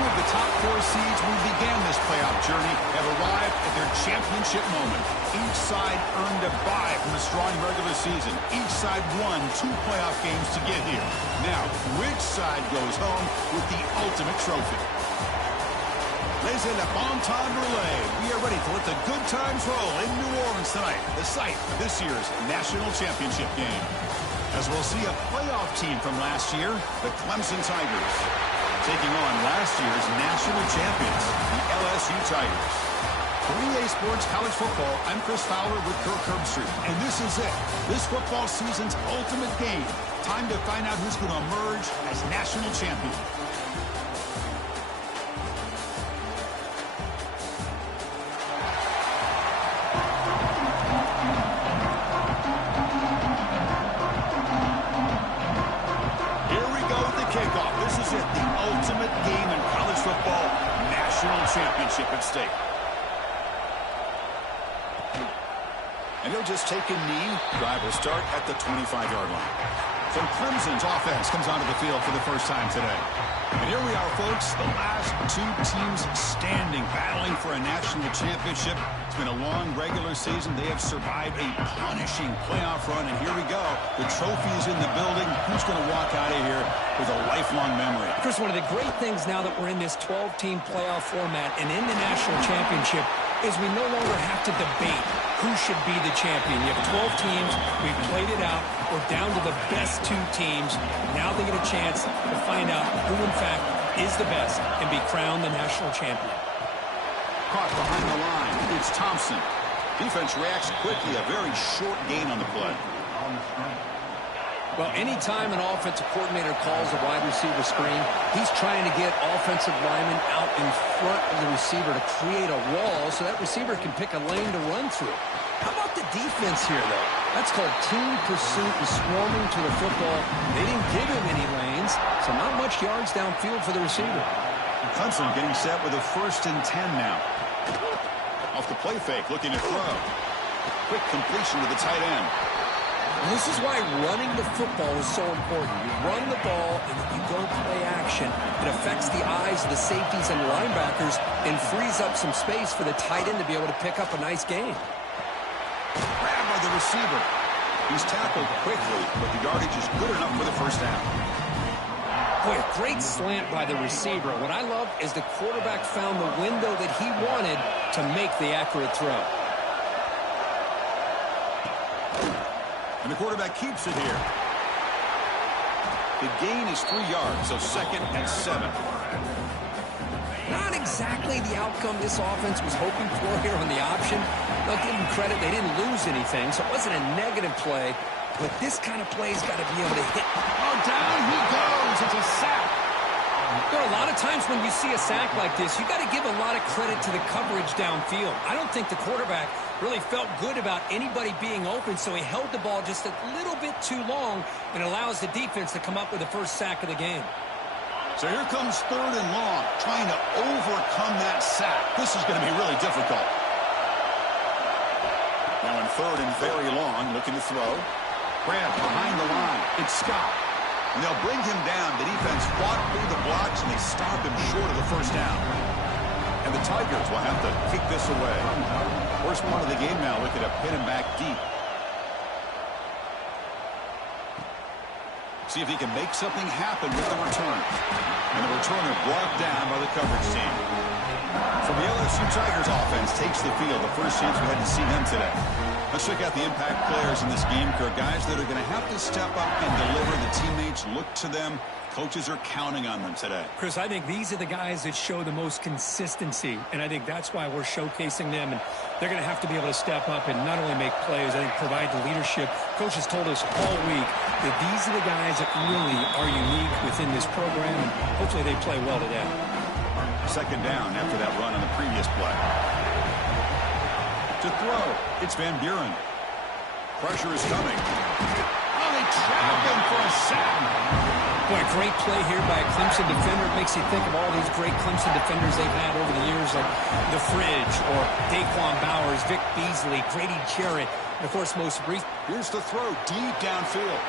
Two of the top 4 seeds who began this playoff journey have arrived at their championship moment. Each side earned a bye from a strong regular season. Each side won 2 playoff games to get here. Now, which side goes home with the ultimate trophy? Laissez le bon temps brûler. We are ready to let the good times roll in New Orleans tonight, the site of this year's national championship game. As we'll see a playoff team from last year, the Clemson Tigers, taking on last year's national champions, the LSU Tigers. For EA Sports College Football, I'm Chris Fowler with Kirk Herbstreit, and this is it. This football season's ultimate game. Time to find out who's going to emerge as national champion. Championship at stake. And he'll just take a knee. Drive will start at the 25-yard line. So Clemson's offense comes onto the field for the first time today. And here we are, folks, the last 2 teams standing, battling for a national championship. It's been a long regular season. They have survived a punishing playoff run, and here we go. The trophy is in the building. Who's going to walk out of here with a lifelong memory? Chris, one of the great things now that we're in this 12-team playoff format and in the national championship is we no longer have to debate who should be the champion. You have 12 teams. We've played it out. We're down to the best 2 teams. Now they get a chance to find out who, in fact, is the best and be crowned the national champion. Caught behind the line. It's Thompson. Defense reacts quickly. A very short gain on the play. Well, anytime an offensive coordinator calls a wide receiver screen, he's trying to get offensive linemen out in front of the receiver to create a wall so that receiver can pick a lane to run through. How about the defense here, though? That's called team pursuit and swarming to the football. They didn't give him any lanes, so not much yards downfield for the receiver. Clemson getting set with a 1st and 10 now. Off the play fake, looking to throw. Quick completion to the tight end. This is why running the football is so important. You run the ball and then you go play action. It affects the eyes of the safeties and linebackers and frees up some space for the tight end to be able to pick up a nice gain. Grabbed by the receiver. He's tackled quickly, but the yardage is good enough for the first down. Boy, a great slant by the receiver. What I love is the quarterback found the window that he wanted to make the accurate throw. And the quarterback keeps it here. The gain is 3 yards, so 2nd and 7. Not exactly the outcome this offense was hoping for here on the option. I'll give them credit, they didn't lose anything, so it wasn't a negative play. But this kind of play's got to be able to hit. Oh, down he goes. It's a sack. There are a lot of times when you see a sack like this, you got to give a lot of credit to the coverage downfield. I don't think the quarterback really felt good about anybody being open, so he held the ball just a little bit too long and allows the defense to come up with the first sack of the game. So here comes 3rd and long, trying to overcome that sack. This is going to be really difficult. Now in 3rd and very long, looking to throw. Grab behind the line. It's Scott. And they'll bring him down. The defense fought through the blocks, and they stopped him short of the first down. And the Tigers will have to kick this away. First one of the game now, looking to pin him back deep. See if he can make something happen with the return. And the returner brought down by the coverage team. So the LSU Tigers offense takes the field. The first chance we had to see them today. Let's check out the impact players in this game, Kirk. Guys that are going to have to step up and deliver. The teammates look to them. Coaches are counting on them today. Chris, I think these are the guys that show the most consistency, and I think that's why we're showcasing them. And they're going to have to be able to step up and not only make plays, I think provide the leadership. Coaches told us all week that these are the guys that really are unique within this program, and hopefully they play well today. 2nd down after that run on the previous play. To throw, it's Van Buren. Pressure is coming. Oh, they trap him for a sack. Boy, a great play here by a Clemson defender. It makes you think of all these great Clemson defenders they've had over the years, like The Fridge or Daquan Bowers, Vic Beasley, Grady Jarrett, and, of course, most brief. Here's the throw deep downfield.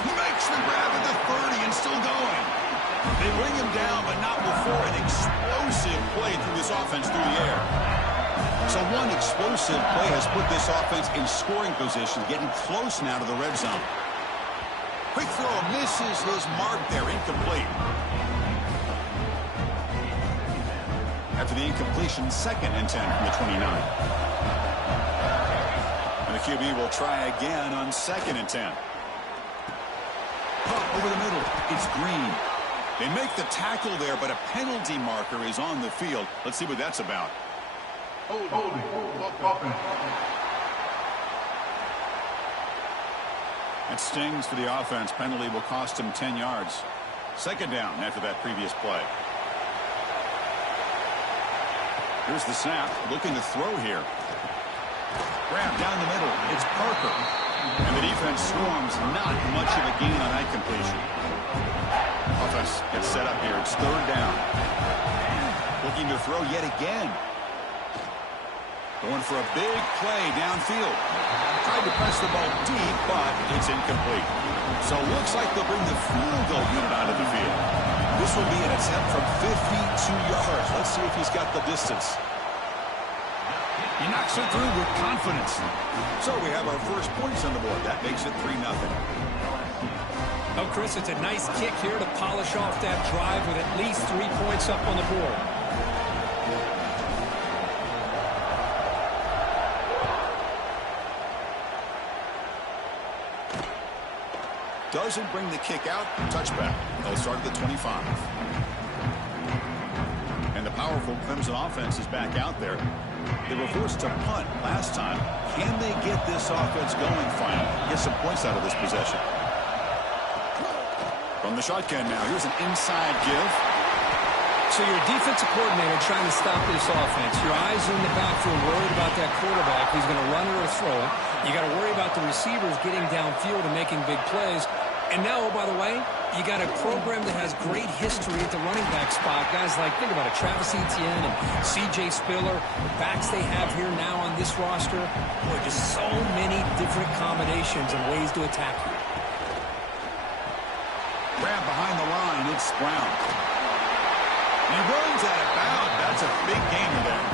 He makes the grab at the 30 and still going. They bring him down, but not before an explosive play through this offense through the air. So one explosive play has put this offense in scoring position, getting close now to the red zone. Quick throw misses his mark there, incomplete. After the incompletion, 2nd and 10 from the 29. And the QB will try again on 2nd and 10. Pump over the middle. It's Green. They make the tackle there, but a penalty marker is on the field. Let's see what that's about. It stings for the offense. Penalty will cost him 10 yards. 2nd down after that previous play. Here's the snap. Looking to throw here. Grab down the middle. It's Parker. And the defense swarms. Not much of a gain on that completion. Offense gets set up here. It's 3rd down. Looking to throw yet again. Going for a big play downfield. Tried to press the ball deep, but it's incomplete. So it looks like they'll bring the field goal unit onto the field. This will be an attempt from 52 yards. Let's see if he's got the distance. He knocks it through with confidence. So we have our first points on the board. That makes it 3-0. Oh, Chris, it's a nice kick here to polish off that drive with at least 3 points up on the board. Doesn't bring the kick out. Touchback. They'll start at the 25. And the powerful Clemson offense is back out there. They reversed to punt last time. Can they get this offense going finally? Get some points out of this possession. From the shotgun now. Here's an inside give. So your defensive coordinator trying to stop this offense. Your eyes are in the backfield, worried about that quarterback. He's going to run it or throw it. You got to worry about the receivers getting downfield and making big plays. And now, oh, by the way, you got a program that has great history at the running back spot. Guys like, think about it, Travis Etienne and C.J. Spiller, the backs they have here now on this roster. Boy, just so many different combinations and ways to attack you. Grab behind the line. It's Brown. He runs out of bounds. That's a big gainer there.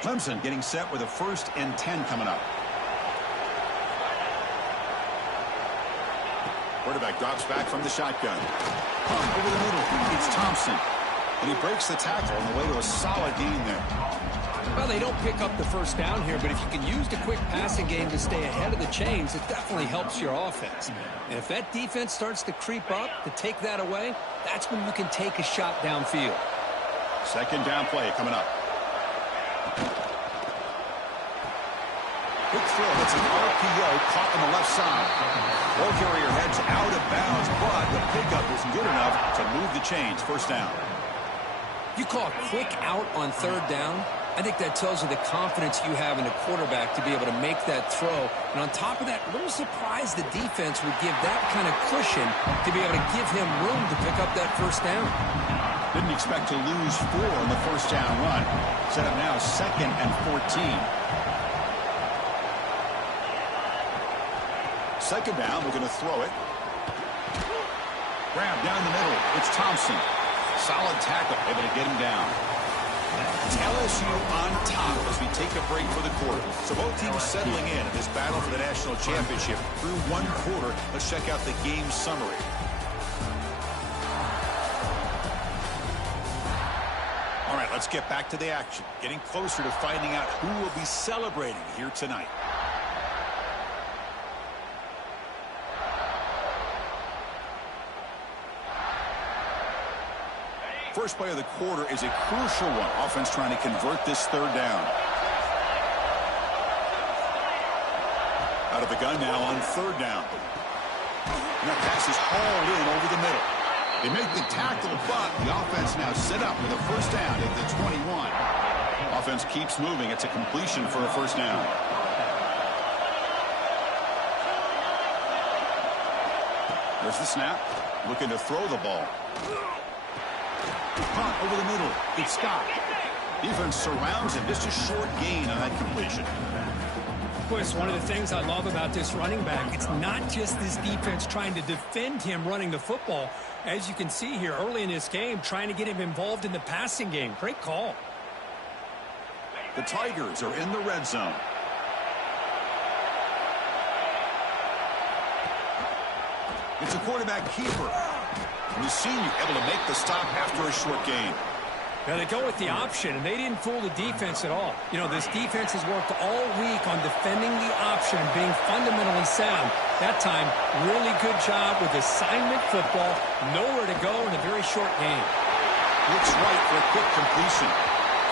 Clemson getting set with a 1st and 10 coming up. Quarterback drops back from the shotgun. Pump over the middle. It's Thompson. And he breaks the tackle on the way to a solid gain there. Well, they don't pick up the 1st down here, but if you can use the quick passing game to stay ahead of the chains, it definitely helps your offense. And if that defense starts to creep up to take that away, that's when you can take a shot downfield. 2nd down play coming up. Quick throw. It's an RPO caught on the left side. Ball carrier heads out of bounds, but the pickup is good enough to move the chains. 1st down. You call a quick out on 3rd down. I think that tells you the confidence you have in a quarterback to be able to make that throw. And on top of that, a little surprised the defense would give that kind of cushion to be able to give him room to pick up that 1st down. Didn't expect to lose 4 on the 1st down run. Set up now 2nd and 14. 2nd down, we're going to throw it. Grab down the middle. It's Thompson. Solid tackle, able to get him down. It's LSU on top as we take a break for the quarter. So both teams settling in this battle for the national championship through 1 quarter. Let's check out the game summary. All right, let's get back to the action. Getting closer to finding out who will be celebrating here tonight. First play of the quarter is a crucial one. Offense trying to convert this 3rd down. Out of the gun now on 3rd down. And that pass is hauled in over the middle. They make the tackle, but the offense now set up with a 1st down at the 21. Offense keeps moving. It's a completion for a 1st down. There's the snap. Looking to throw the ball. Caught over the middle. It's Scott. Defense surrounds him. Just a short gain on that completion. Chris, one of the things I love about this running back, it's not just this defense trying to defend him running the football. As you can see here early in this game, trying to get him involved in the passing game. Great call. The Tigers are in the red zone. It's a quarterback keeper. And the senior able to make the stop after a short gain. Now they go with the option, and they didn't fool the defense at all. You know, this defense has worked all week on defending the option and being fundamentally sound. That time, really good job with assignment football. Nowhere to go in a very short game. Looks right for a quick completion.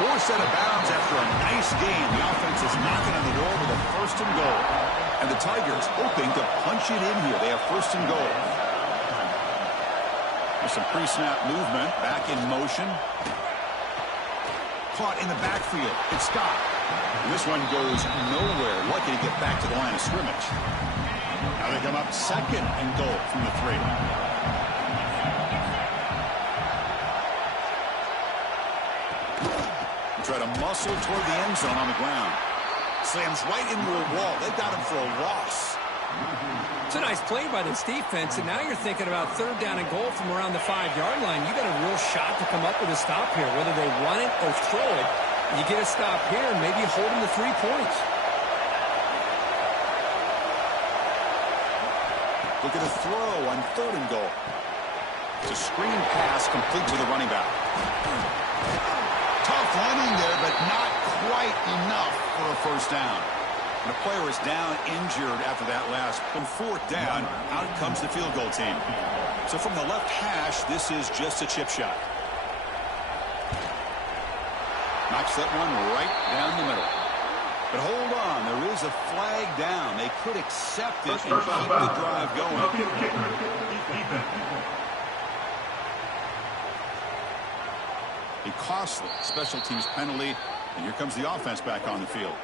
Forced out of bounds after a nice gain. The offense is knocking on the door with a first and goal. And the Tigers hoping to punch it in here. They have first and goal. There's some pre-snap movement. Back in motion. Caught in the backfield. It's Scott. And this one goes nowhere. Lucky to get back to the line of scrimmage. Now they come up second and goal from the 3. Try to muscle toward the end zone on the ground. Slams right into a wall. They got him for a loss. It's a nice play by this defense, and now you're thinking about third down and goal from around the 5-yard line. You got a real shot to come up with a stop here. Whether they run it or throw it, you get a stop here and maybe hold them to 3 points. Look at the throw on third and goal. It's a screen pass complete to the running back. Tough running there, but not quite enough for a first down. And the player is down injured after that last fourth down. Out comes the field goal team. So from the left hash, this is just a chip shot. Knocks that one right down the middle. But hold on, there is a flag down. They could accept it and keep the drive going. A costly special teams penalty, and here comes the offense back on the field.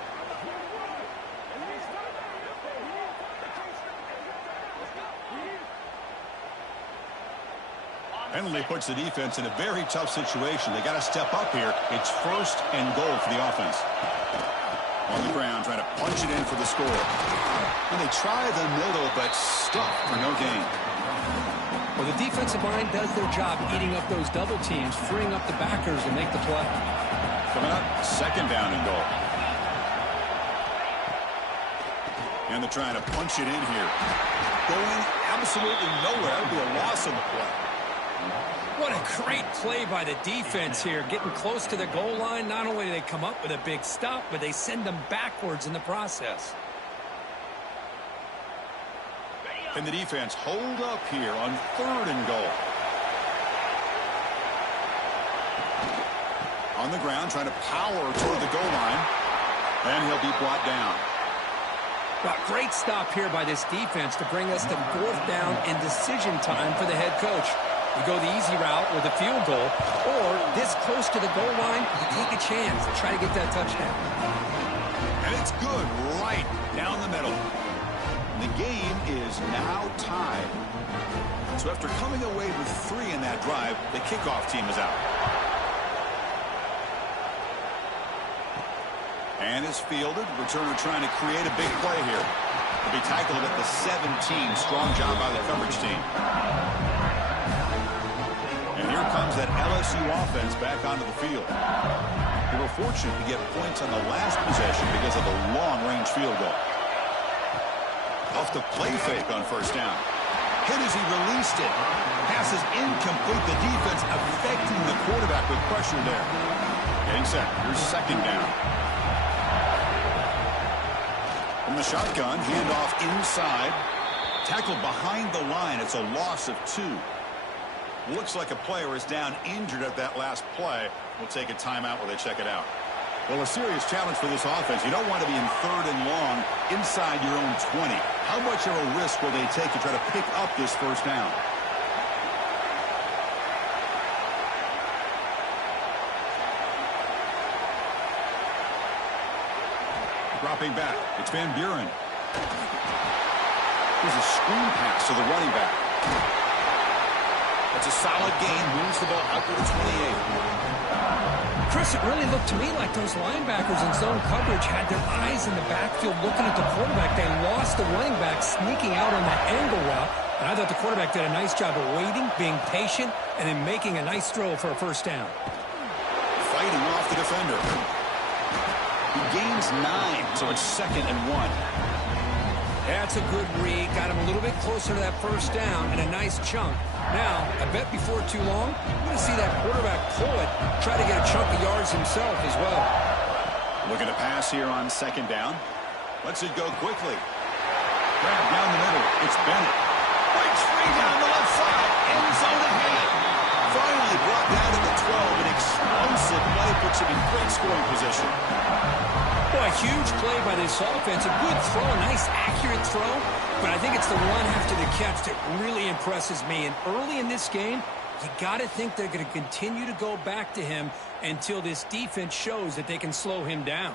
Penalty puts the defense in a very tough situation. They got to step up here. It's first and goal for the offense. On the ground, trying to punch it in for the score. And they try the middle, but stuffed for no gain. Well, the defensive line does their job eating up those double teams, freeing up the backers to make the play. Coming up, second down and goal. And they're trying to punch it in here. Going absolutely nowhere. That'll be a loss on the play. What a great play by the defense here. Getting close to the goal line, not only do they come up with a big stop, but they send them backwards in the process. And the defense hold up here on third and goal. On the ground, trying to power toward the goal line. And he'll be brought down. Well, great stop here by this defense to bring us to fourth down and decision time for the head coach. You go the easy route with a field goal, or this close to the goal line, you take a chance to try to get that touchdown. And it's good right down the middle. The game is now tied. So after coming away with 3 in that drive, the kickoff team is out. And is fielded. Returner trying to create a big play here. He'll be tackled at the 17. Strong job by the coverage team. And here comes that LSU offense back onto the field. They were fortunate to get points on the last possession because of a long-range field goal. Off the play fake on first down. Hit as he released it. Pass is incomplete. The defense affecting the quarterback with pressure there. Getting set. Here's second down. From the shotgun, handoff inside. Tackled behind the line. It's a loss of 2. Looks like a player is down injured at that last play. We'll take a timeout while they check it out. Well, a serious challenge for this offense. You don't want to be in third and long inside your own 20. How much of a risk will they take to try to pick up this first down? Dropping back. It's Van Buren. Here's a screen pass to the running back. It's a solid gain, moves the ball out to the 28. Chris, it really looked to me like those linebackers in zone coverage had their eyes in the backfield looking at the quarterback. They lost the running back sneaking out on that angle route. And I thought the quarterback did a nice job of waiting, being patient, and then making a nice throw for a first down. Fighting off the defender. He gains 9, so it's 2nd and 1. That's a good read. Got him a little bit closer to that first down and a nice chunk. Now, I bet before too long, we're going to see that quarterback pull it, try to get a chunk of yards himself as well. Looking to pass here on 2nd down. Lets it go quickly. Grab down the middle. It's Bennett. Breaks free down the left side. End zone ahead. Finally brought down to the 12. An explosive play puts him in great scoring position. Boy, a huge play by this offense. A good throw, a nice accurate throw. But I think it's the run after the catch that really impresses me. And early in this game, you got to think they're going to continue to go back to him until this defense shows that they can slow him down.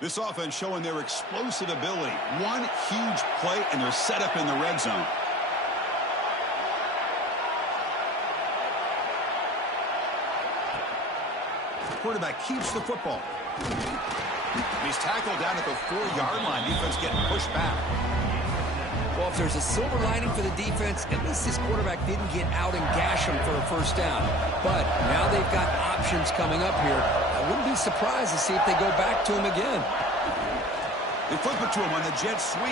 This offense showing their explosive ability. One huge play, and they're set up in the red zone. Quarterback keeps the football. He's tackled down at the 4-yard line. Defense getting pushed back. Well, if there's a silver lining for the defense, at least this quarterback didn't get out and gash him for a first down. But now they've got options coming up here. I wouldn't be surprised to see if they go back to him again. They flip it to him on the jet sweep.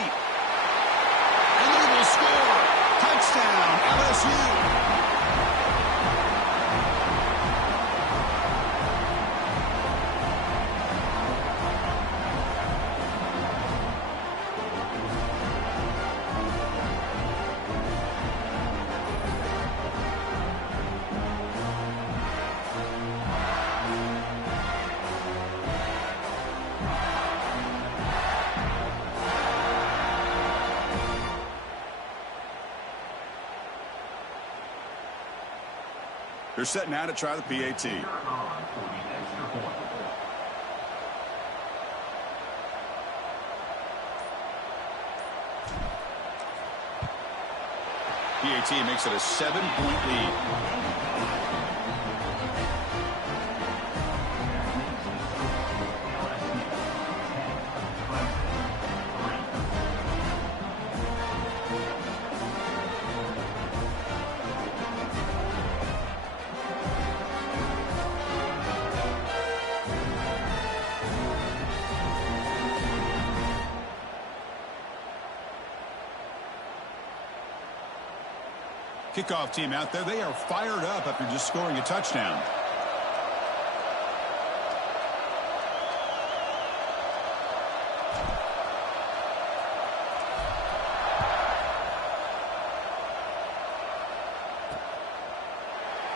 And they will score. Touchdown, LSU. They're set now to try the PAT. PAT makes it a 7-point lead. Kickoff team out there. They are fired up after just scoring a touchdown.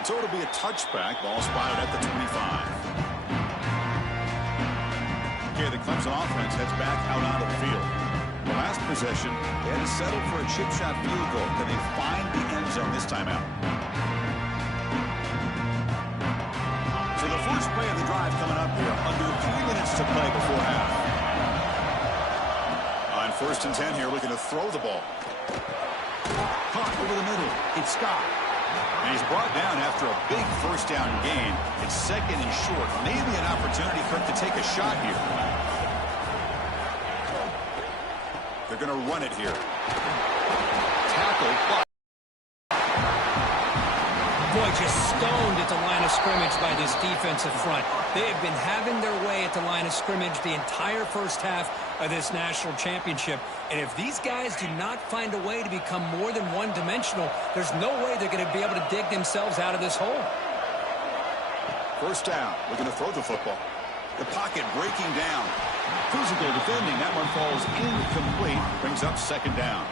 So it'll be a touchback. Ball spotted at the 25. Okay, the Clemson offense heads back out onto the field. The last possession. They had to settle for a chip shot field goal. Can they find the end zone this time out? So the first play of the drive coming up here. Under 3 minutes to play before half. On 1st and 10 here, looking to throw the ball. Caught over the middle. It's Scott. And he's brought down after a big first down gain. It's 2nd and short. Maybe an opportunity for him to take a shot here. They're going to run it here. Tackle. Boy, just stoned at the line of scrimmage by this defensive front. They have been having their way at the line of scrimmage the entire first half of this national championship. And if these guys do not find a way to become more than one-dimensional, there's no way they're going to be able to dig themselves out of this hole. First down. We're going to throw the football. The pocket breaking down. Physical defending. That one falls incomplete. Brings up 2nd down.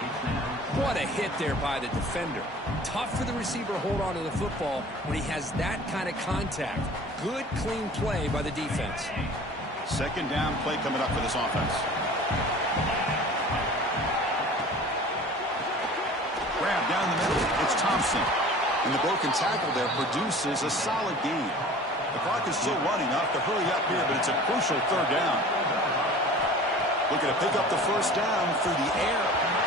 What a hit there by the defender. Tough for the receiver to hold on to the football when he has that kind of contact. Good, clean play by the defense. 2nd down play coming up for this offense. Grab down the middle. It's Thompson. And the broken tackle there produces a solid gain. The clock is still running. Off to hurry up here, but it's a crucial 3rd down. Looking to pick up the first down through the air.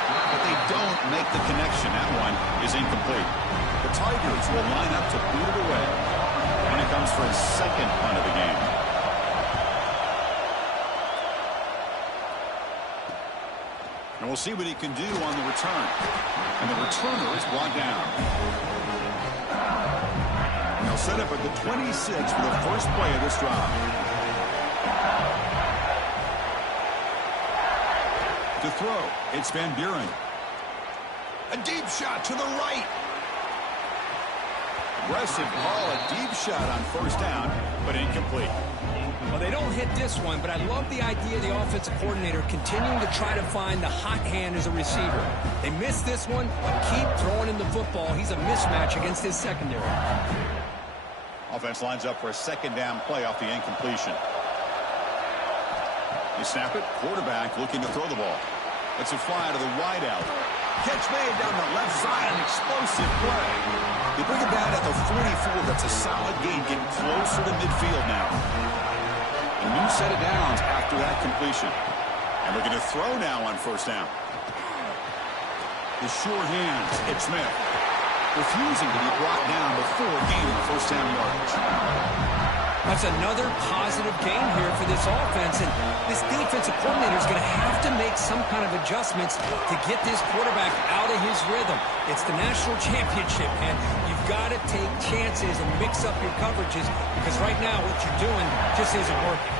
But they don't make the connection. That one is incomplete. The Tigers will line up to boot it away. And it comes for his 2nd punt of the game. And we'll see what he can do on the return. And the returner is brought down. And they'll set up at the 26 for the first play of this drive. To throw, it's Van Buren. A deep shot to the right. Aggressive call, a deep shot on 1st down, but incomplete. Well, they don't hit this one, but I love the idea of the offensive coordinator continuing to try to find the hot hand as a receiver. They missed this one, but keep throwing him the football. He's a mismatch against his secondary. Offense lines up for a 2nd down play off the incompletion. You snap it, quarterback looking to throw the ball. It's a fly to the wide out. Catch made down the left side, an explosive play. They bring it down at the 44. That's a solid gain, getting closer to midfield now. A new set of downs after that completion. And looking to throw now on 1st down. The sure hands, it's Smith. Refusing to be brought down before gaining 1st down yardage. That's another positive gain here for this offense, and this defensive coordinator is going to have to make some kind of adjustments to get this quarterback out of his rhythm. It's the national championship, and you've got to take chances and mix up your coverages, because right now what you're doing just isn't working.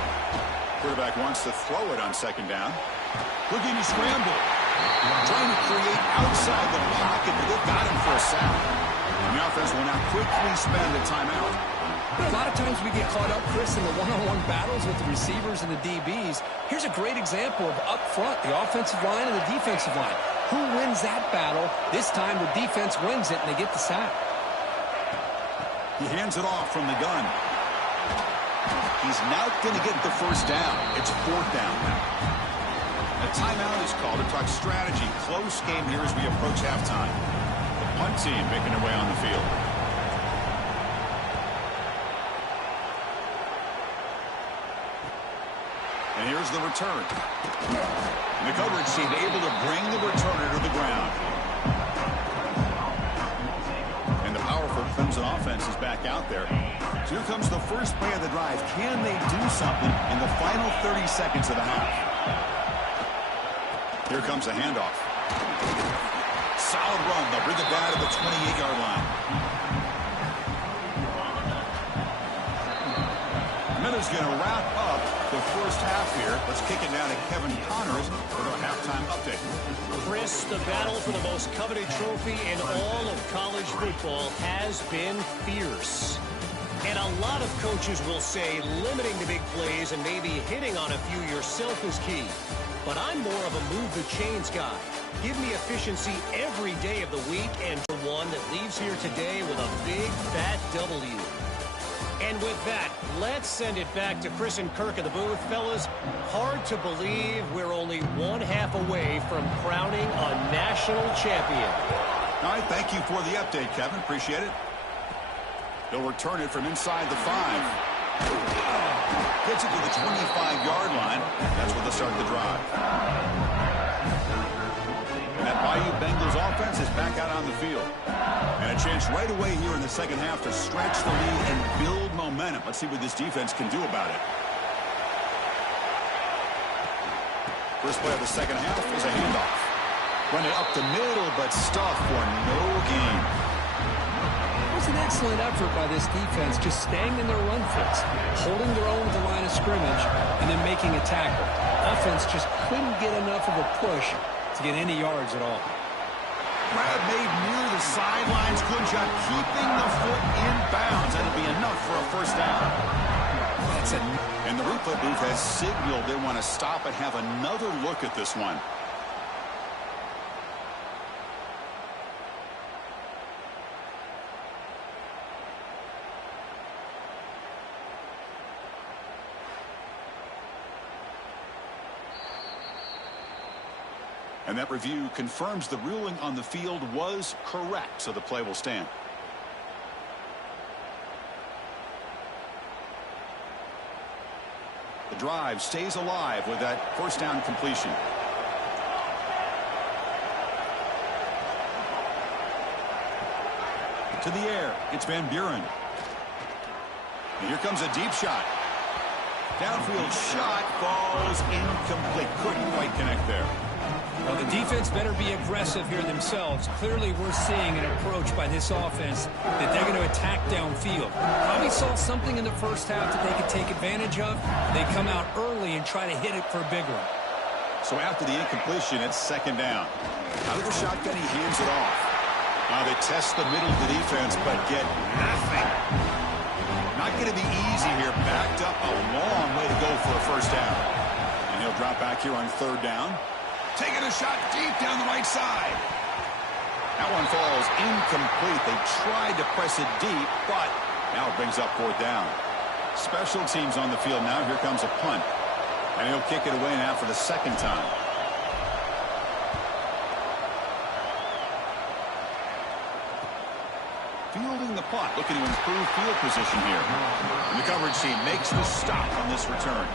Quarterback wants to throw it on 2nd down. Looking to scramble. Trying to create outside the pocket, but they've got him for a sack. And the offense will now quickly spend a timeout. A lot of times we get caught up, Chris, in the one-on-one battles with the receivers and the DBs. Here's a great example of up front, the offensive line and the defensive line. Who wins that battle? This time the defense wins it, and they get the sack. He hands it off from the gun. He's now going to get the 1st down. It's 4th down now. A timeout is called to talk strategy. Close game here as we approach halftime. The punt team making their way on the field. And here's the return. And the coverage team able to bring the returner to the ground. And the powerful Clemson offense is back out there. So here comes the first play of the drive. Can they do something in the final 30 seconds of the half? Here comes a handoff. Solid run. They'll bring it down to the 28-yard line. Miller's going to wrap up the first half here. Let's kick it down to Kevin Connors for the halftime update. Chris, the battle for the most coveted trophy in all of college football has been fierce. And a lot of coaches will say limiting the big plays and maybe hitting on a few yourself is key. But I'm more of a move the chains guy. Give me efficiency every day of the week, and one that leaves here today with a big fat W. And with that, let's send it back to Chris and Kirk in the booth. Fellas, hard to believe we're only one half away from crowning a national champion. All right, thank you for the update, Kevin. Appreciate it. He'll return it from inside the 5. Gets it to the 25-yard line. That's where they'll start the drive. And that Bayou Bengals offense is back out on the field. And a chance right away here in the second half to stretch the lead and build momentum. Let's see what this defense can do about it. First play of the second half is a handoff. Run it up the middle, but stuffed for no gain. It was an excellent effort by this defense, just staying in their run fits, holding their own at the line of scrimmage, and then making a tackle. Offense just couldn't get enough of a push to get any yards at all. Grab made near the sidelines. Good job keeping the foot in bounds. That'll be enough for a first down. And the replay booth has signaled they want to stop and have another look at this one. And that review confirms the ruling on the field was correct, so the play will stand. The drive stays alive with that first down completion. To the air, it's Van Buren. And here comes a deep shot. Downfield shot falls incomplete. Couldn't quite connect there. Well, the defense better be aggressive here themselves. Clearly, we're seeing an approach by this offense that they're going to attack downfield. Probably saw something in the first half that they could take advantage of. They come out early and try to hit it for a big one. So after the incompletion, it's second down. Out of the shotgun, he hands it off. Now they test the middle of the defense, but get nothing. Not going to be easy here. Backed up a long way to go for a first down. And he'll drop back here on third down. Taking a shot deep down the right side. That one falls incomplete. They tried to press it deep, but now it brings up fourth down. Special teams on the field now. Here comes a punt. And he'll kick it away now for the second time. Fielding the punt, looking to improve field position here. And the coverage team makes the stop on this return.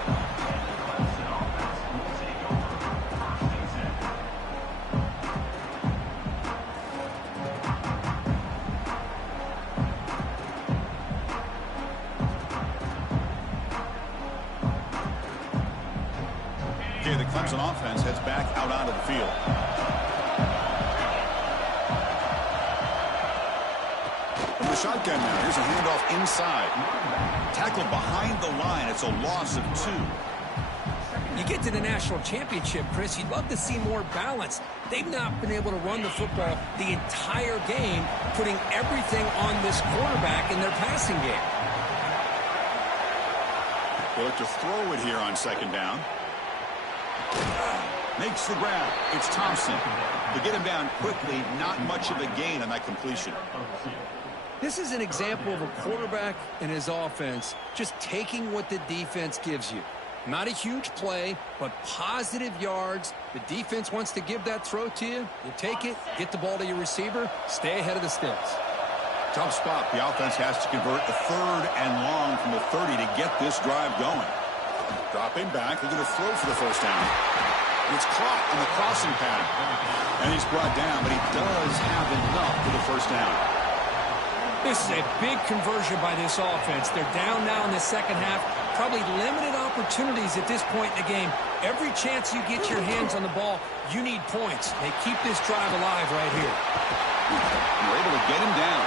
Okay, the Clemson offense heads back out onto the field. From the shotgun now, here's a handoff inside. Tackled behind the line. It's a loss of 2. You get to the national championship, Chris, you'd love to see more balance. They've not been able to run the football the entire game, putting everything on this quarterback in their passing game. They look to throw it here on second down. Makes the grab. It's Thompson. To get him down quickly, not much of a gain on that completion. This is an example of a quarterback and his offense just taking what the defense gives you. Not a huge play, but positive yards. The defense wants to give that throw to you. You take it, get the ball to your receiver, stay ahead of the sticks. Tough spot. The offense has to convert a third and long from the 30 to get this drive going. Dropping back, they're going to throw for the first down. And it's caught on the crossing pattern. And he's brought down, but he does have enough for the first down. This is a big conversion by this offense. They're down now in the second half. Probably limited opportunities at this point in the game. Every chance you get your hands on the ball, you need points. They keep this drive alive right here. You're able to get him down.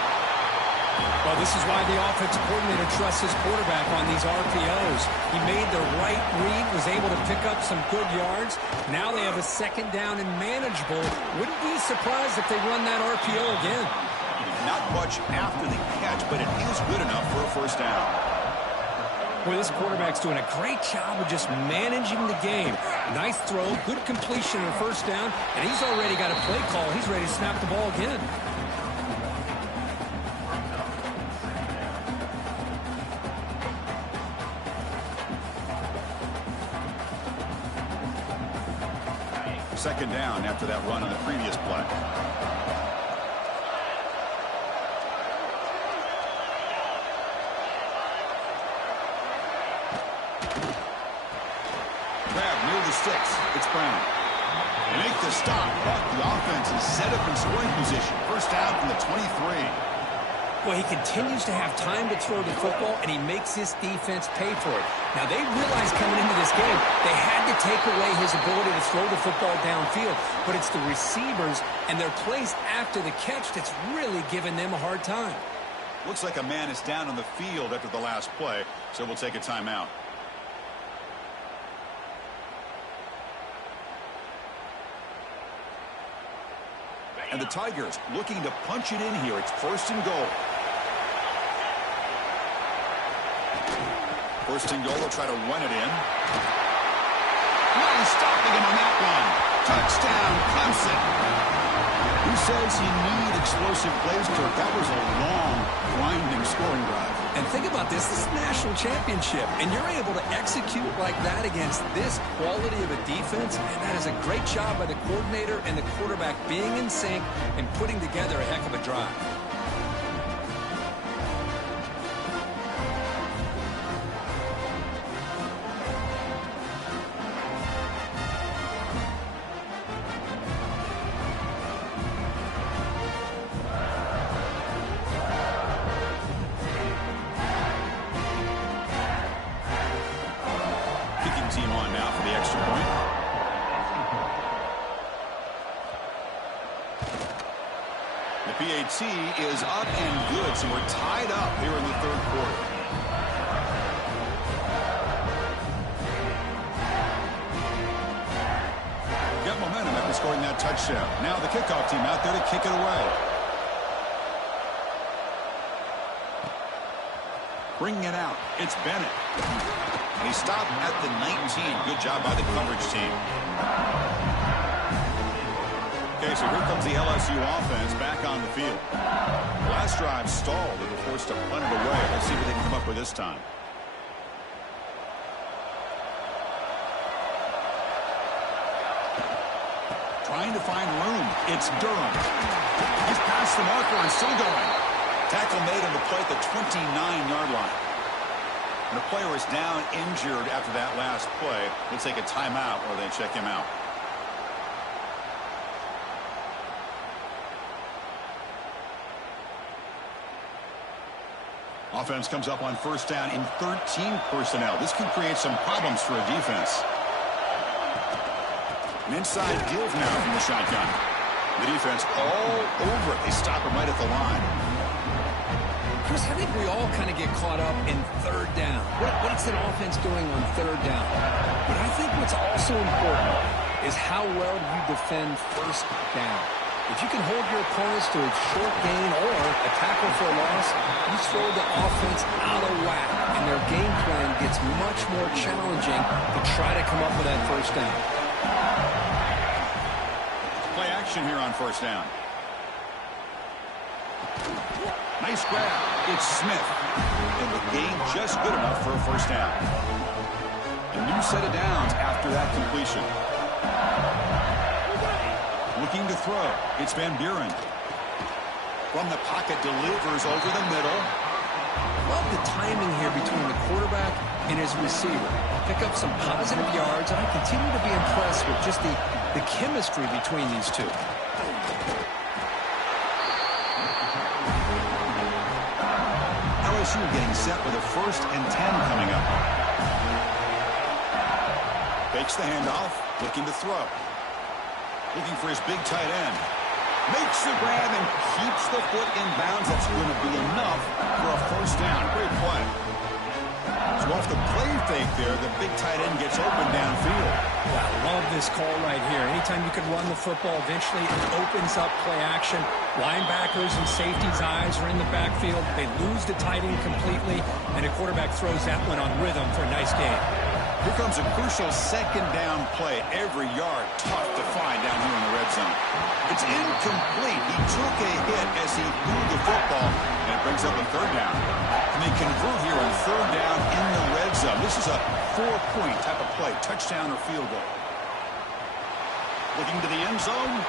Well, this is why the offensive coordinator trusts his quarterback on these RPOs. He made the right read, was able to pick up some good yards. Now they have a second down and manageable. Wouldn't be surprised if they run that RPO again. Not much after the catch, but it is good enough for a first down. Well, this quarterback's doing a great job of just managing the game. Nice throw, good completion on first down, and he's already got a play call. He's ready to snap the ball again. down after that run on the previous play. Grab near the sticks. It's Brown. They make the stop, but the offense is set up in scoring position. First down from the 23. Well, he continues to have time to throw the football, and he makes this defense pay for it. Now, they realized coming into this game they had to take away his ability to throw the football downfield, but it's the receivers and their plays after the catch that's really giving them a hard time. Looks like a man is down on the field after the last play, so we'll take a timeout. And the Tigers looking to punch it in here. It's first and goal. First and goal, they'll try to run it in. Nice stopping him on that one. Touchdown, Clemson. Who says you need explosive plays, Kirk? That was a long, grinding scoring drive. And think about this. This is a national championship, and you're able to execute like that against this quality of a defense, and that is a great job by the coordinator and the quarterback being in sync and putting together a heck of a drive. Team on now for the extra point. The PAT is up and good, so we're tied up here in the third quarter. Got momentum after scoring that touchdown. Now the kickoff team out there to kick it away. Bringing it out. It's Bennett. And he stopped at the 19. Good job by the coverage team. Okay, so here comes the LSU offense back on the field. Last drive stalled. They were forced to punt it away. Let's see what they can come up with this time. Trying to find room. It's Durham. He's past the marker and still going. Tackle made on the play at the 29-yard line. And the player is down injured after that last play. We'll take a timeout or they check him out. Offense comes up on first down in 13 personnel. This can create some problems for a defense. An inside give now from the shotgun. The defense all over it. They stop him right at the line. Chris, I think we all kind of get caught up in third down. What's an offense doing on third down? But I think what's also important is how well you defend first down. If you can hold your opponents to a short gain or a tackle for a loss, you throw the offense out of whack, and their game plan gets much more challenging to try to come up with that first down. Play action here on first down. Nice grab. It's Smith. And the gain just good enough for a first down. A new set of downs after that completion. Looking to throw. It's Van Buren. From the pocket, delivers over the middle. Love the timing here between the quarterback and his receiver. Pick up some positive yards, and I continue to be impressed with just the chemistry between these two. LSU getting set with a 1st and 10 coming up. Fakes the handoff, looking to throw. Looking for his big tight end. Makes the grab and keeps the foot in bounds. That's going to be enough for a first down. Great play. So off the play fake there, the big tight end gets open downfield. I love this call right here. Anytime you can run the football, eventually it opens up play action. Linebackers and safeties' eyes are in the backfield. They lose the tight end completely, and the quarterback throws that one on rhythm for a nice gain. Here comes a crucial second down play. Every yard tough to find down here in the red zone. It's incomplete. He took a hit as he threw the football, and it brings up a third down. And they convert here on third down in the red zone. This is a 4-point type of play, touchdown or field goal. Looking to the end zone.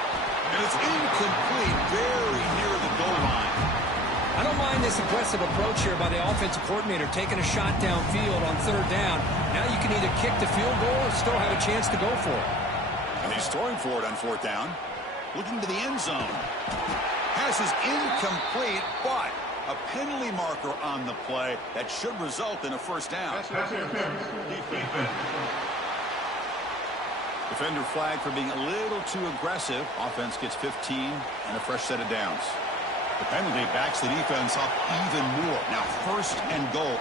And it's incomplete, very near the goal line. I don't mind this aggressive approach here by the offensive coordinator, taking a shot downfield on third down. Now you can either kick the field goal or still have a chance to go for it. And he's throwing for it on fourth down. Looking to the end zone. Pass is incomplete, but a penalty marker on the play that should result in a first down. Defender flag for being a little too aggressive. Offense gets 15 and a fresh set of downs. The penalty backs the defense up even more. Now first and goal.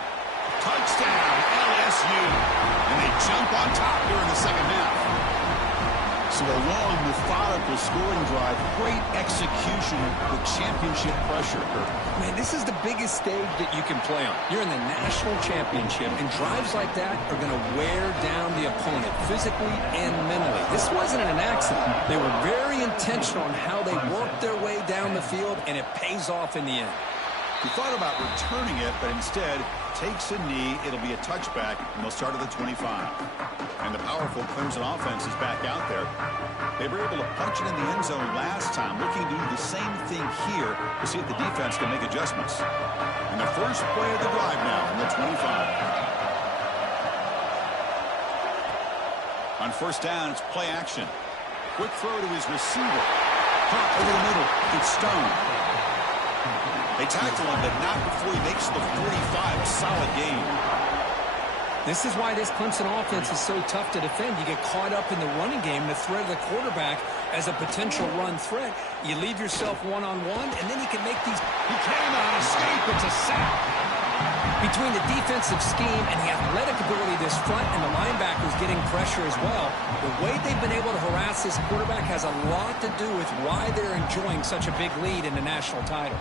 Touchdown, LSU. And they jump on top here in the second half. So a long, methodical scoring drive. Great execution with championship pressure. Man, this is the biggest stage that you can play on. You're in the national championship, and drives like that are going to wear down the opponent physically and mentally. This wasn't an accident. They were very intentional on how they worked their way down the field, and it pays off in the end. He thought about returning it, but instead takes a knee. It'll be a touchback, and they'll start at the 25. And the powerful Clemson offense is back out there. They were able to punch it in the end zone last time, looking to do the same thing here to see if the defense can make adjustments. And the first play of the drive now from the 25. On first down, it's play action. Quick throw to his receiver. Caught over the middle. It's Stone. They tackle him, but not before he makes the 45. A solid game. This is why this Clemson offense is so tough to defend. You get caught up in the running game, the threat of the quarterback as a potential run threat. You leave yourself one-on-one, and then you can make these. He cannot escape. It's a sack. Between the defensive scheme and the athletic ability of this front and the linebackers getting pressure as well, the way they've been able to harass this quarterback has a lot to do with why they're enjoying such a big lead in the national title.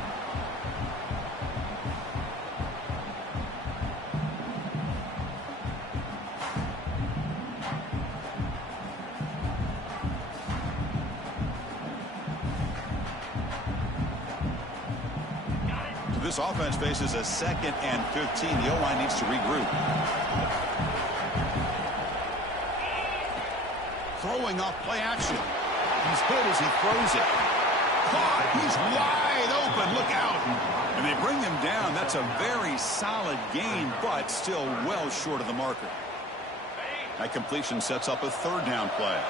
This offense faces a 2nd and 15. The O-line needs to regroup. Throwing off play action. He's hit as he throws it. Caught. He's wide open. Look out. And they bring him down. That's a very solid gain, but still well short of the marker. That completion sets up a third down play.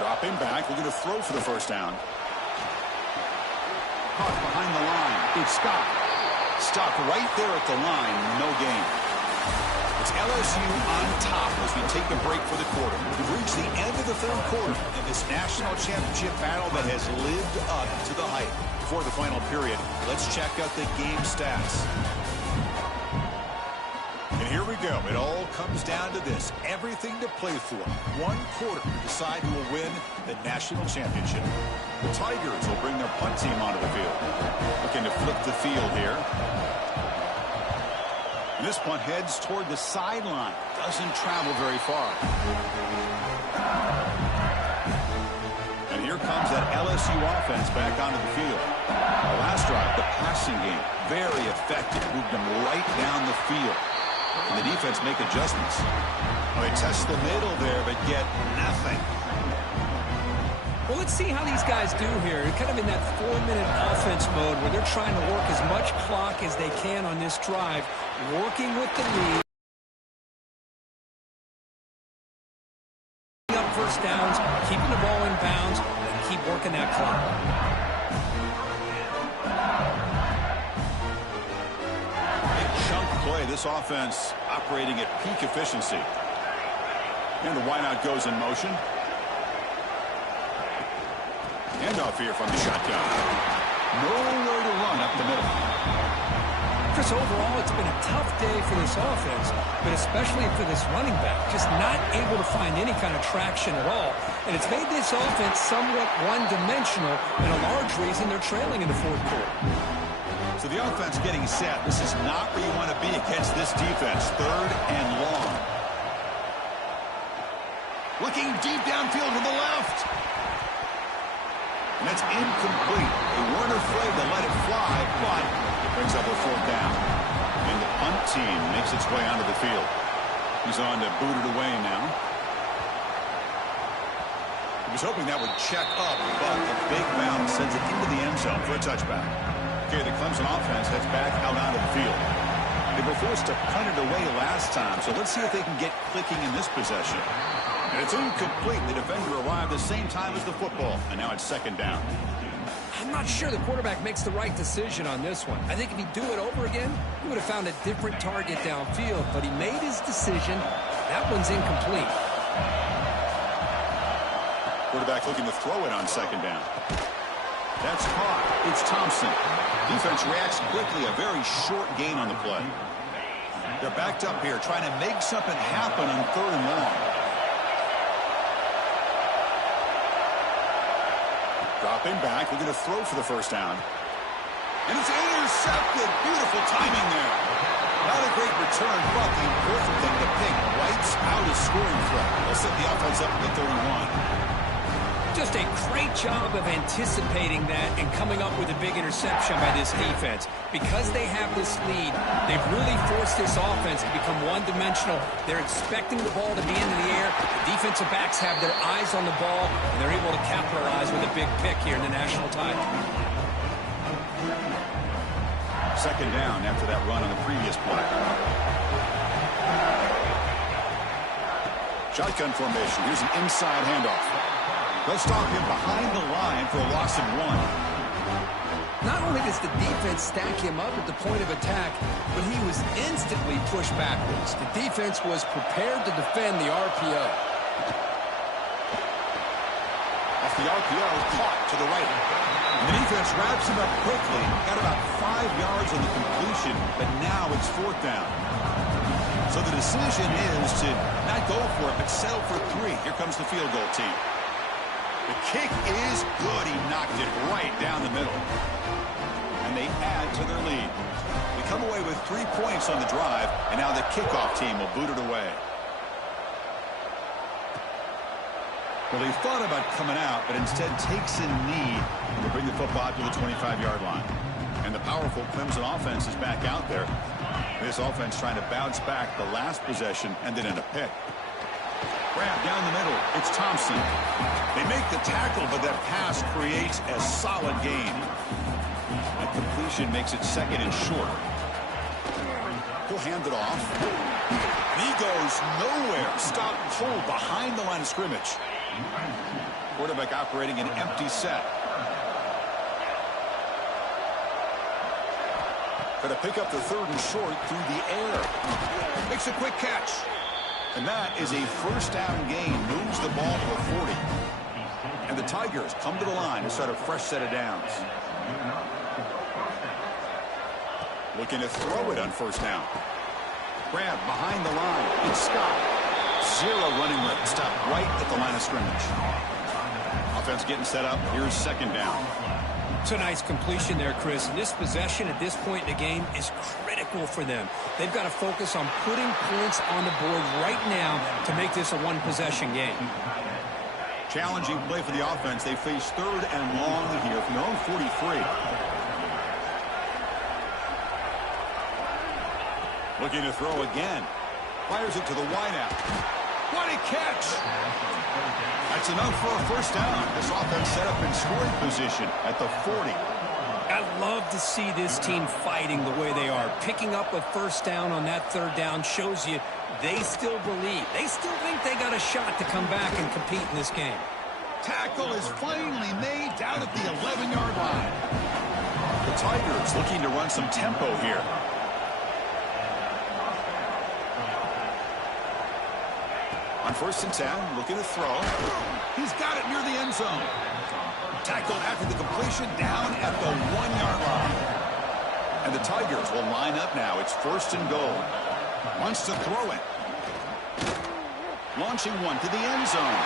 Dropping back, looking to throw for the first down. Caught behind the line. It's Scott. Stopped right there at the line. No gain. It's LSU on top as we take a break for the quarter. We've reached the end of the third quarter in this national championship battle that has lived up to the hype. Before the final period, let's check out the game stats. And here we go. It all comes down to this. Everything to play for. One quarter to decide who will win the national championship. The Tigers will bring their punt team onto the field. Looking to flip the field here. And this punt heads toward the sideline. Doesn't travel very far. And here comes that LSU offense back onto the field. The last drive, the passing game, very effective. Moved them right down the field. And the defense make adjustments. Well, they test the middle there, but get nothing. Well, let's see how these guys do here. They're kind of in that 4-minute offense mode where they're trying to work as much clock as they can on this drive, working with the lead. Up first downs, keeping the ball in bounds, and keep working that clock. Play. This offense operating at peak efficiency. And the wideout goes in motion. Handoff here from the shotgun. Nowhere to run up the middle. Chris, overall, it's been a tough day for this offense, but especially for this running back. Just not able to find any kind of traction at all. And it's made this offense somewhat one-dimensional, and a large reason they're trailing in the fourth quarter. So the offense getting set. This is not where you want to be against this defense. Third and long. Looking deep downfield to the left. And that's incomplete. They weren't afraid to let it fly, but it brings up a fourth down. And the punt team makes its way onto the field. He's on to boot it away now. He was hoping that would check up, but the big bounce sends it into the end zone for a touchback. Okay, the Clemson offense heads back out onto the field. They were forced to punt it away last time, so let's see if they can get clicking in this possession. And it's incomplete. The defender arrived the same time as the football, and now it's second down. I'm not sure the quarterback makes the right decision on this one. I think if he'd do it over again, he would have found a different target downfield, but he made his decision. That one's incomplete. Quarterback looking to throw it on second down. That's caught. It's Thompson. Defense reacts quickly. A very short gain on the play. They're backed up here trying to make something happen on third and long. Dropping back. Looking to throw for the first down. And it's intercepted. Beautiful timing there. Not a great return, but the important thing, the pick wipes out his scoring threat. They'll set the offense up at the 31. Just a great job of anticipating that and coming up with a big interception by this defense. Because they have this lead, they've really forced this offense to become one-dimensional. They're expecting the ball to be in the air. The defensive backs have their eyes on the ball, and they're able to capitalize with a big pick here in the national title. Second down after that run on the previous play. Shotgun formation. Here's an inside handoff. They'll stop him behind the line for a loss of 1. Not only does the defense stack him up at the point of attack, but he was instantly pushed backwards. The defense was prepared to defend the RPO. Off the RPO, caught to the right. And the defense wraps him up quickly. Got about 5 yards on the completion, but now it's fourth down. So the decision is to not go for it, but settle for 3. Here comes the field goal team. The kick is good. He knocked it right down the middle. And they add to their lead. They come away with 3 points on the drive, and now the kickoff team will boot it away. Well, he thought about coming out, but instead takes a knee to bring the football to the 25-yard line. And the powerful Clemson offense is back out there. This offense trying to bounce back the last possession and then in a pick. Grab down the middle. It's Thompson. They make the tackle, but that pass creates a solid gain. That completion makes it second and short. He'll hand it off. He goes nowhere. Stop cold behind the line of scrimmage. Quarterback operating an empty set. Going to pick up the third and short through the air. Makes a quick catch. And that is a first down gain. Moves the ball to a 40. And the Tigers come to the line to start a fresh set of downs. Looking to throw it on first down. Grab behind the line. It's Scott. 0 running room. Stop right at the line of scrimmage. Offense getting set up. Here's second down. It's a nice completion there, Chris. And this possession at this point in the game is critical for them. They've got to focus on putting points on the board right now to make this a one-possession game. Challenging play for the offense. They face third and long here from their own 43. Looking to throw again. Fires it to the wideout. What a catch! That's enough for a first down. This offense set up in scoring position at the 40. I love to see this team fighting the way they are. Picking up a first down on that third down shows you they still believe. They still think they got a shot to come back and compete in this game. Tackle is finally made down at the 11-yard line. The Tigers looking to run some tempo here. On first and 10, looking to throw. He's got it near the end zone. Tackled after the completion down at the 1-yard line. And the Tigers will line up now. It's first and goal. Wants to throw it. Launching one to the end zone.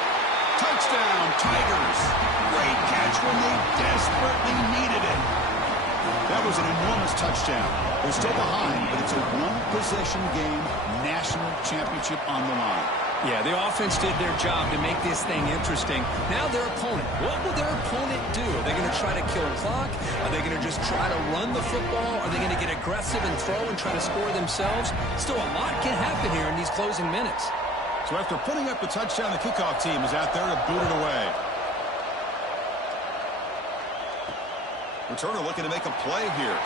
Touchdown, Tigers. Great catch when they desperately needed it. That was an enormous touchdown. They're still behind, but it's a one-possession game, national championship on the line. Yeah, the offense did their job to make this thing interesting. Now their opponent. What will their opponent do? Are they going to try to kill clock? Are they going to just try to run the football? Are they going to get aggressive and throw and try to score themselves? Still, a lot can happen here in these closing minutes. So after putting up the touchdown, the kickoff team is out there to boot it away. Returner looking to make a play here.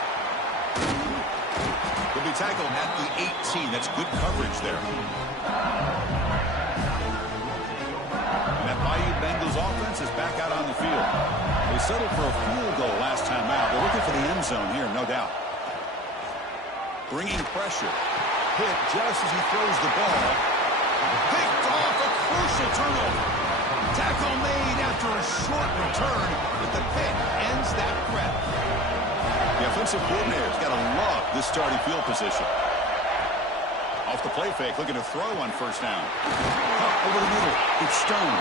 Will be tackled at the 18. That's good coverage there. And that Bayou Bengals offense is back out on the field. They settled for a field goal last time out. They're looking for the end zone here, no doubt. Bringing pressure. Hit just as he throws the ball. Picked off, a crucial turnover. Tackle made after a short return, but the pick ends that threat. The offensive coordinator's got to love this starting field position. Off the play fake, looking to throw on first down. Up over the middle, it's Stone.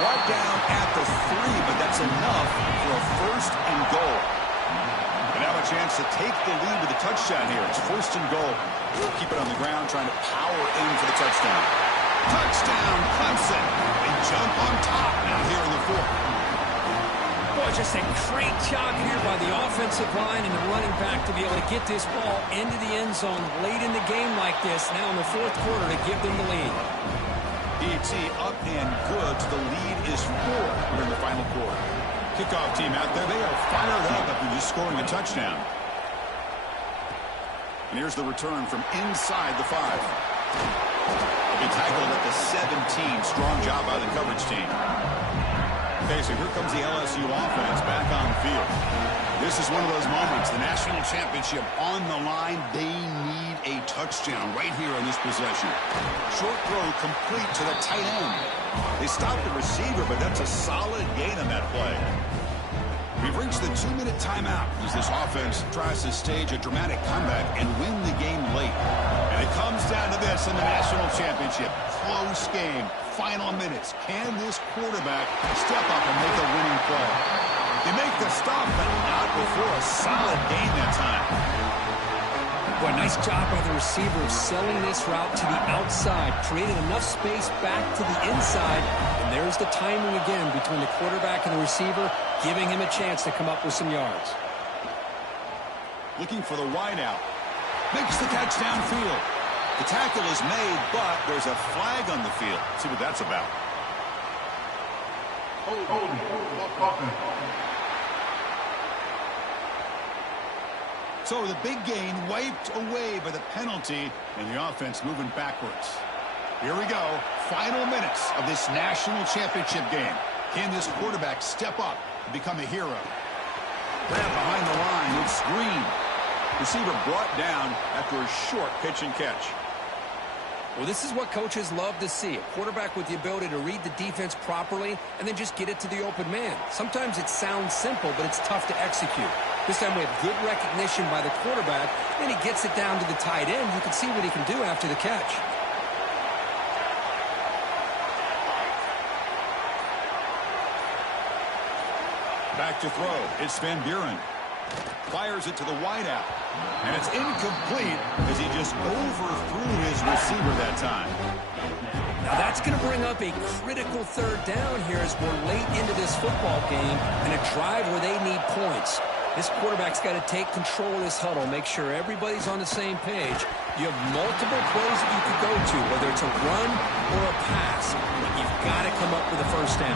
Brought down at the 3, but that's enough for a first and goal. And now a chance to take the lead with a touchdown here. It's first and goal. Keep it on the ground, trying to power in for the touchdown. Touchdown, Clemson. They jump on top now here in the fourth. Boy, just a great job here by the offensive line and the running back to be able to get this ball into the end zone late in the game like this, now in the fourth quarter, to give them the lead. ET up and good. The lead is 4 here in the final quarter. Kickoff team out there. They are fired up after just scoring a touchdown. And here's the return from inside the 5. They'll be tackled at the 17. Strong job by the coverage team. Okay, so here comes the LSU offense back on the field. This is one of those moments, the national championship on the line. They need a touchdown right here on this possession. Short throw complete to the tight end. They stopped the receiver, but that's a solid gain on that play. We've reached the 2-minute timeout as this offense tries to stage a dramatic comeback and win the game late. And it comes down to this in the national championship. Close game, final minutes. Can this quarterback step up and make a winning play? They make the stop, but not before a solid gain that time. Boy, nice job by the receiver of selling this route to the outside, creating enough space back to the inside. And there's the timing again between the quarterback and the receiver, giving him a chance to come up with some yards. Looking for the wideout. Makes the catch downfield. The tackle is made, but there's a flag on the field. Let's see what that's about. So the big gain wiped away by the penalty, and the offense moving backwards. Here we go. Final minutes of this national championship game. Can this quarterback step up and become a hero? Grab behind the line with screen. Receiver brought down after a short pitch and catch. Well, this is what coaches love to see. A quarterback with the ability to read the defense properly and then just get it to the open man. Sometimes it sounds simple, but it's tough to execute. This time we have good recognition by the quarterback, and he gets it down to the tight end. You can see what he can do after the catch. Back to throw. It's Van Buren. Fires it to the wideout. And it's incomplete as he just overthrew his receiver that time. Now that's going to bring up a critical third down here as we're late into this football game and a drive where they need points. This quarterback's got to take control of this huddle, make sure everybody's on the same page. You have multiple plays that you could go to, whether it's a run or a pass. But you've got to come up with a first down.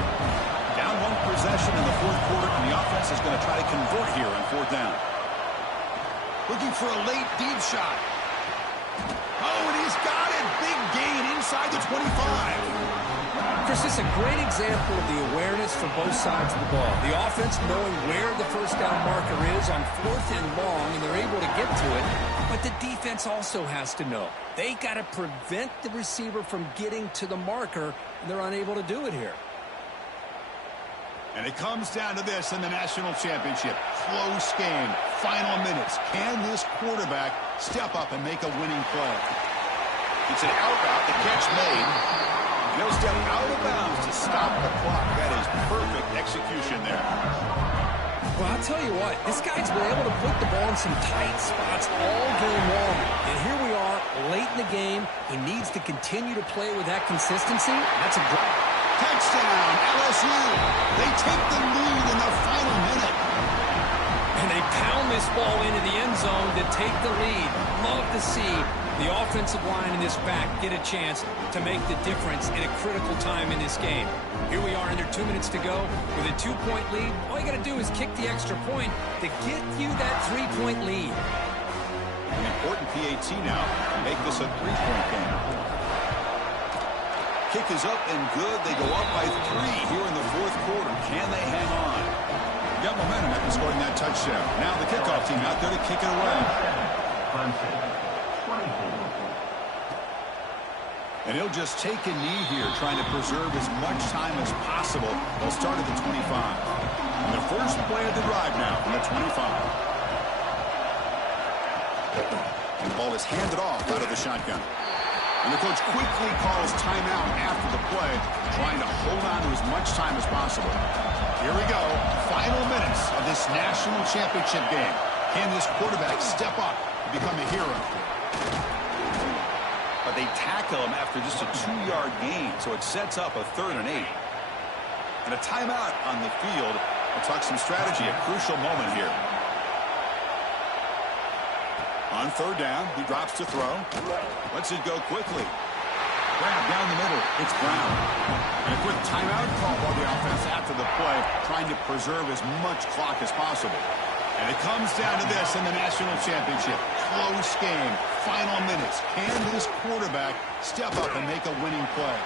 Down one possession in the fourth quarter, and the offense is going to try to convert here on fourth down. Looking for a late deep shot. Oh, and he's got it. Big gain inside the 25. Chris, this is a great example of the awareness from both sides of the ball. The offense knowing where the first down marker is on fourth and long, and they're able to get to it. But the defense also has to know. They got to prevent the receiver from getting to the marker, and they're unable to do it here. And it comes down to this in the national championship. Close game, final minutes. Can this quarterback step up and make a winning play? It's an out route, the catch made. No step out of bounds to stop the clock. That is perfect execution there. Well, I'll tell you what, this guy's been able to put the ball in some tight spots all game long. And here we are, late in the game. He needs to continue to play with that consistency. That's a great touchdown, LSU. They take the lead in the final minute. And they pound this ball into the end zone to take the lead. Love to see the offensive line in this back get a chance to make the difference in a critical time in this game. Here we are under 2 minutes to go with a 2-point lead. All you got to do is kick the extra point to get you that 3-point lead. An important PAT now to make this a 3-point game. Kick is up and good. They go up by 3 here in the fourth quarter. Can they hang on? Got momentum after scoring that touchdown. Now the kickoff team out there to kick it away. And he'll just take a knee here, trying to preserve as much time as possible. They'll start at the 25. And the first play of the drive now from the 25. And the ball is handed off out of the shotgun. And the coach quickly calls timeout after the play, trying to hold on to as much time as possible. Here we go. Final minutes of this national championship game. Can this quarterback step up and become a hero? But they tackle him after just a 2-yard gain, so it sets up a 3rd and 8. And a timeout on the field. We'll talk some strategy, a crucial moment here. On 3rd down, he drops to throw. Lets it go quickly. Grab down the middle. It's Brown. And a quick timeout call by the offense after the play, trying to preserve as much clock as possible. And it comes down to this in the national championship. Close game. Final minutes. Can this quarterback step up and make a winning play?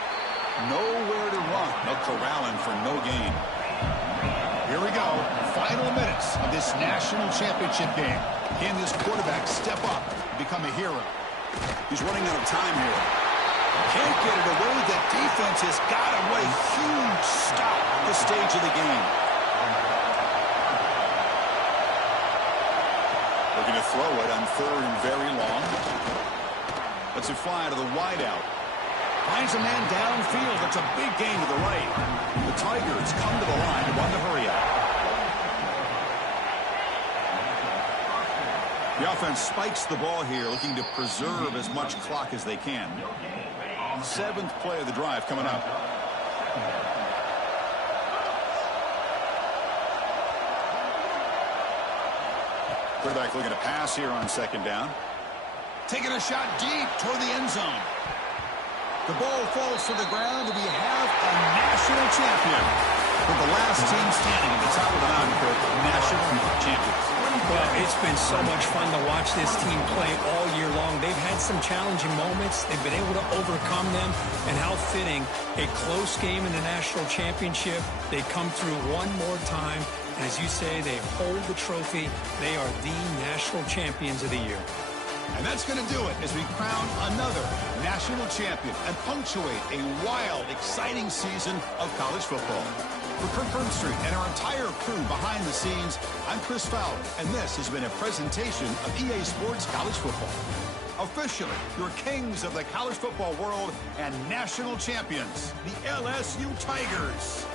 Nowhere to run. They'll corral him for no gain. Here we go. Final minutes of this national championship game. Can this quarterback step up and become a hero? He's running out of time here. Can't get it away. The defense has got him. What a huge stop at this stage of the game. Looking to throw it on 3rd and very long. Lets it fly to the wideout. Finds a man downfield. That's a big gain to the right. The Tigers come to the line to run the hurry out. The offense spikes the ball here, looking to preserve as much clock as they can. 7th play of the drive coming up. Quarterback looking to pass here on 2nd down. Taking a shot deep toward the end zone. The ball falls to the ground, and we have a national champion. With the last team standing at the top of the mountain for national champions. Well, it's been so much fun to watch this team play all year long. They've had some challenging moments. They've been able to overcome them. And how fitting, a close game in the national championship. They come through one more time. And as you say, they hold the trophy. They are the national champions of the year. And that's going to do it as we crown another national champion and punctuate a wild, exciting season of college football. For Kirk Herbstreit and our entire crew behind the scenes, I'm Chris Fowler, and this has been a presentation of EA Sports College Football. Officially, your kings of the college football world and national champions, the LSU Tigers.